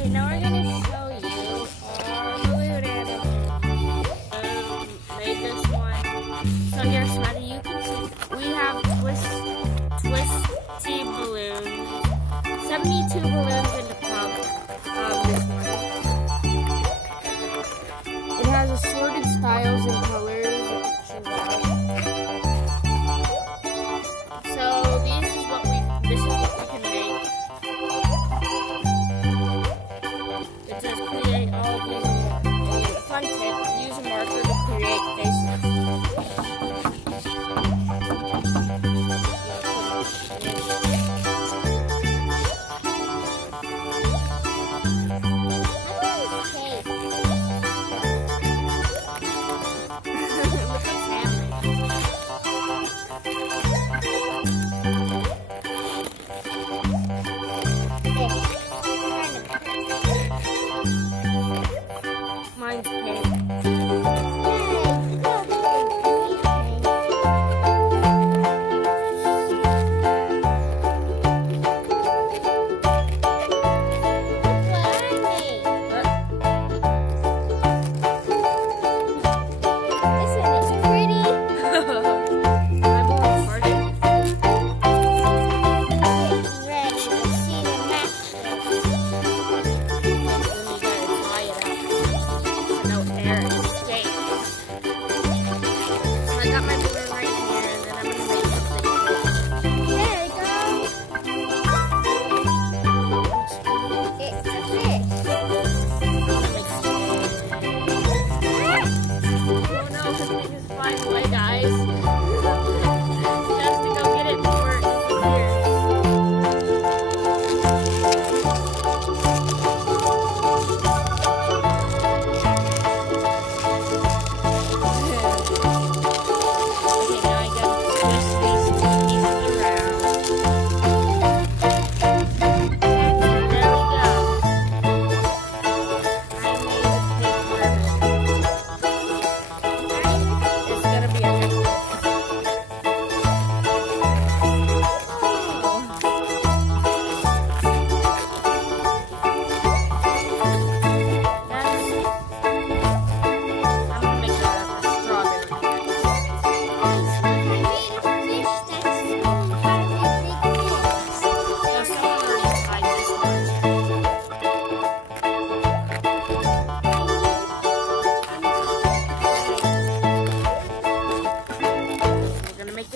Okay, now we're gonna show you our balloon animal. Made this one. So here, Smitty, you can see we have Twisty balloons. 72 balloons in the pump. This one. It has assorted styles and colors. So this is what we can make. It says create all of these in the front tip. Use a marker to create faces. Mine's pink.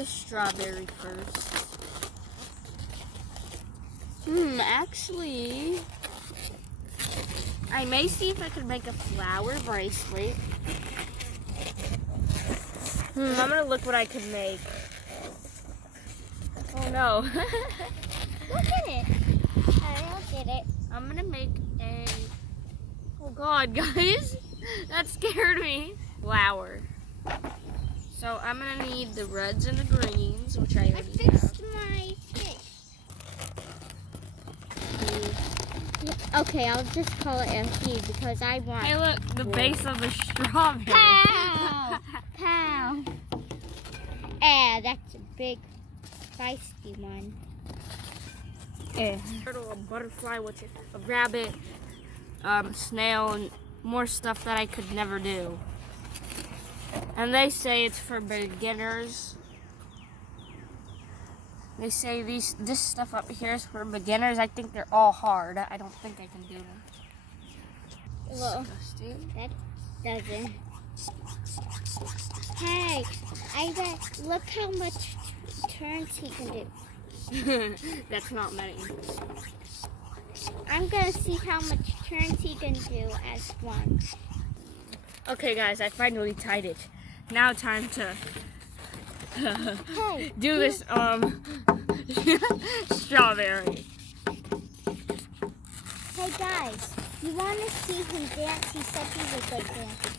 Strawberry first. Actually, I may see if I can make a flower bracelet. I'm gonna look what I can make. Oh no. Look at it. I'll get it. I'm gonna make a, oh God, guys, that scared me. Flower. So I'm gonna need the reds and the greens, which I already have. My fish. Okay, I'll just call it FG because I want. Hey, look, the base of the strawberry. Pow! Pow! That's a big, feisty one. Turtle, a butterfly, a rabbit, snail, and more stuff that I could never do. And they say it's for beginners. They say this stuff up here is for beginners. I think they're all hard. I don't think I can do them. Well, that doesn't. Hey, I bet. Look how much turns he can do. That's not many. I'm gonna see how much turns he can do as one. Okay, guys, I finally tied it. Now time to Hey, do this strawberry. Hey guys, you want to see him dance? He said he was like dancing.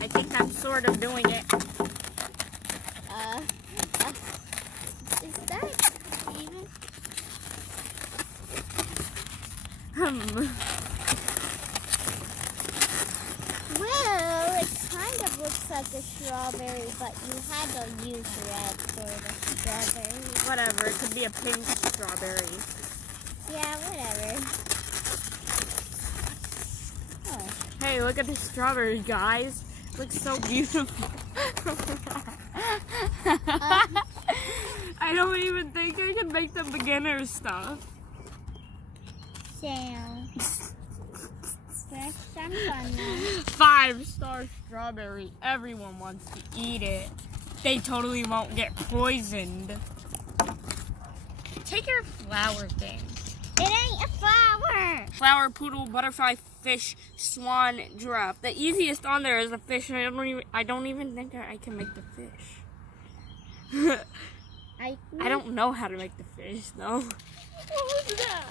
I think I'm sort of doing it. Is that even? Well, it kind of looks like a strawberry, but you had to use red for the strawberry. Whatever, it could be a pink strawberry. Yeah, whatever. Oh. Hey, look at this strawberry, guys. It looks so beautiful. I don't even think I can make the beginner stuff. So, there's some fun now. 5-star strawberry. Everyone wants to eat it. They totally won't get poisoned. Take your flower thing. It ain't a flower. Flower, poodle, butterfly, fish, swan, giraffe. The easiest on there is the fish. I don't even think I can make the fish. I don't know how to make the fish though. What was that?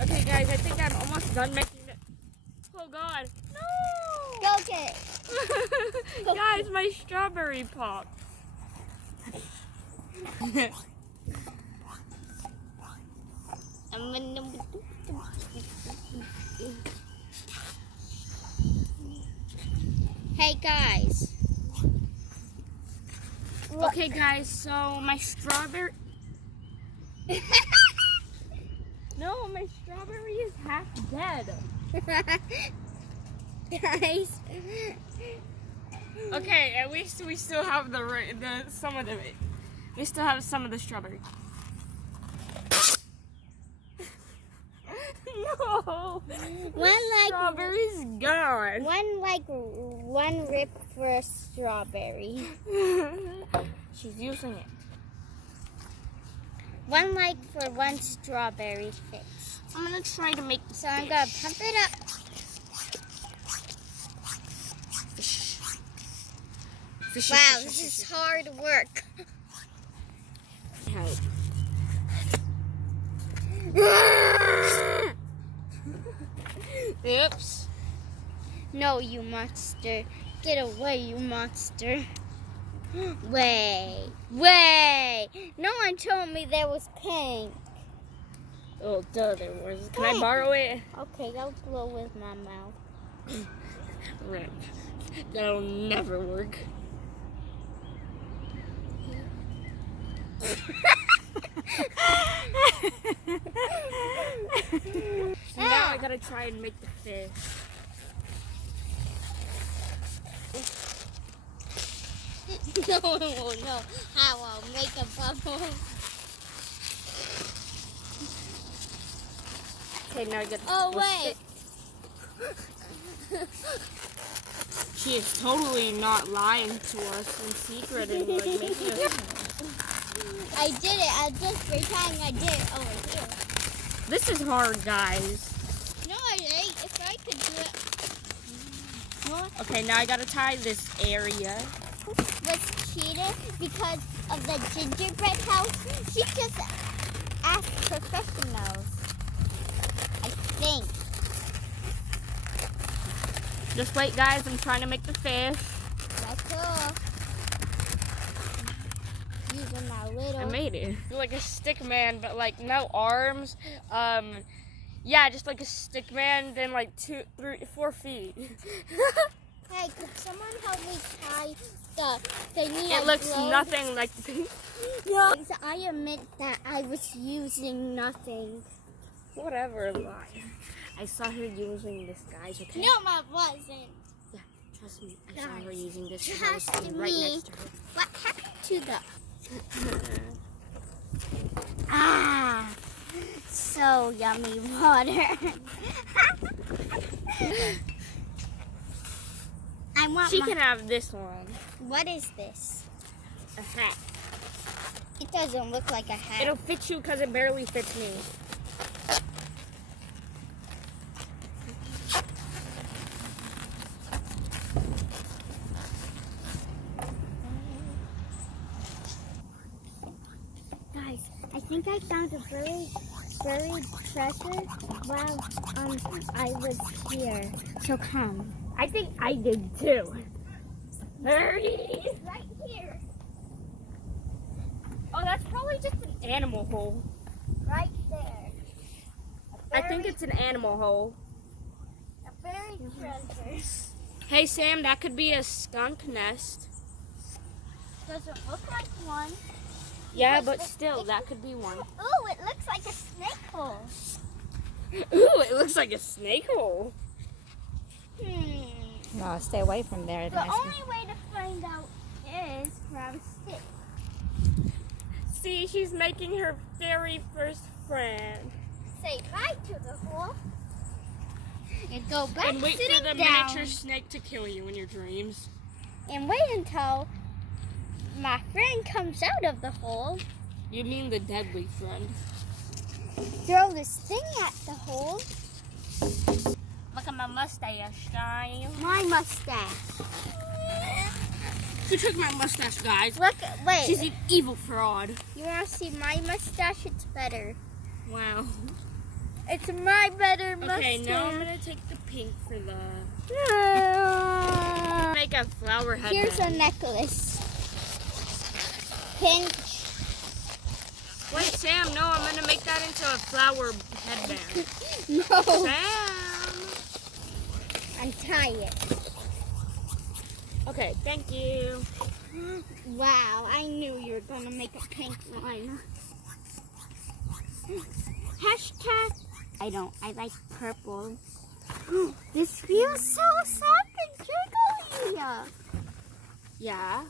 Okay, guys, I think I'm almost done making it. Oh God! No! Go get it. Guys, my strawberry popped. Hey guys. Okay, guys, so my strawberry. No, my strawberry is half dead. Guys. Okay, at least we still have some of the. We still have some of the strawberry. No, strawberry's gone. One rip for a strawberry. She's using it. One for one strawberry fix. I'm gonna try to make. So I'm gonna pump it up. Wow, this is hard work. Oops. No, you monster. Get away, you monster. Way. No one told me there was pink. Oh, duh, there was. Can I borrow it? Okay, I'll blow with my mouth. Rip. That'll never work. Now I gotta try and make the fish. No one will know how I'll make a bubble. Okay, now I gotta. Oh, wait. She is totally not lying to us in secret and like making us. I did it. I just pretending I did it over here. This is hard, guys. No, it ain't. If I could do it. What? Okay, now I gotta tie this area. Was cheated because of the gingerbread house. She just asked professionals. I think. Just wait, guys. I'm trying to make the fish. That's cool. Using my little. I made it. Like a stick man, but like no arms. Yeah, just like a stick man, then like 2, 3, 4 feet. Hey, could someone help me tie the thingy? It looks nothing like the thing. No, I admit that I was using nothing. Whatever, liar. I saw her using this, guys, okay? No, I wasn't. Yeah, trust me. I saw her Guys, using this. trust I was sitting right me. next to her. What happened to the... So yummy water. I want She can have this one. What is this? A hat. It doesn't look like a hat. It'll fit you because it barely fits me. Guys, I think I found a buried treasure while I was here. So come. I think I did too. Hurry! Right here. Oh, that's probably just an animal hole. Right there. I think it's an animal hole. A buried treasure. Hey Sam, that could be a skunk nest. Doesn't look like one. Yeah, but still, that could be one. Ooh, it looks like a snake hole. Ooh, it looks like a snake hole. No, stay away from there. The only way to find out is grab a stick. See, she's making her very first friend. Say bye to the hole. And go back And wait sitting for the down. miniature snake to kill you in your dreams. And wait until my friend comes out of the hole. You mean the deadly friend. Throw this thing at the hole. Look at my mustache, guys. My mustache. Who took my mustache, guys? Look, wait. She's an evil fraud. You want to see my mustache? It's better. Wow. It's my better mustache. Okay, now I'm gonna take the pink for the... Make a flower headband. Here's a necklace. Pink. Wait, Sam, no, I'm gonna make that into a flower headband. No. Sam! Untie it. Okay, thank you. Wow, I knew you were going to make a pink one. Hashtag. I like purple. This feels so soft and jiggly. Yeah.